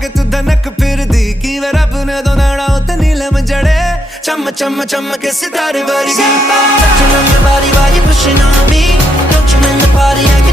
के तू धनक फिर दी की वे रब ने दो नाड़ा उते नीलम जड़े चम चम चम के सितारे वर्गी Touching on your body while you're pushing on me Don't you in the party, I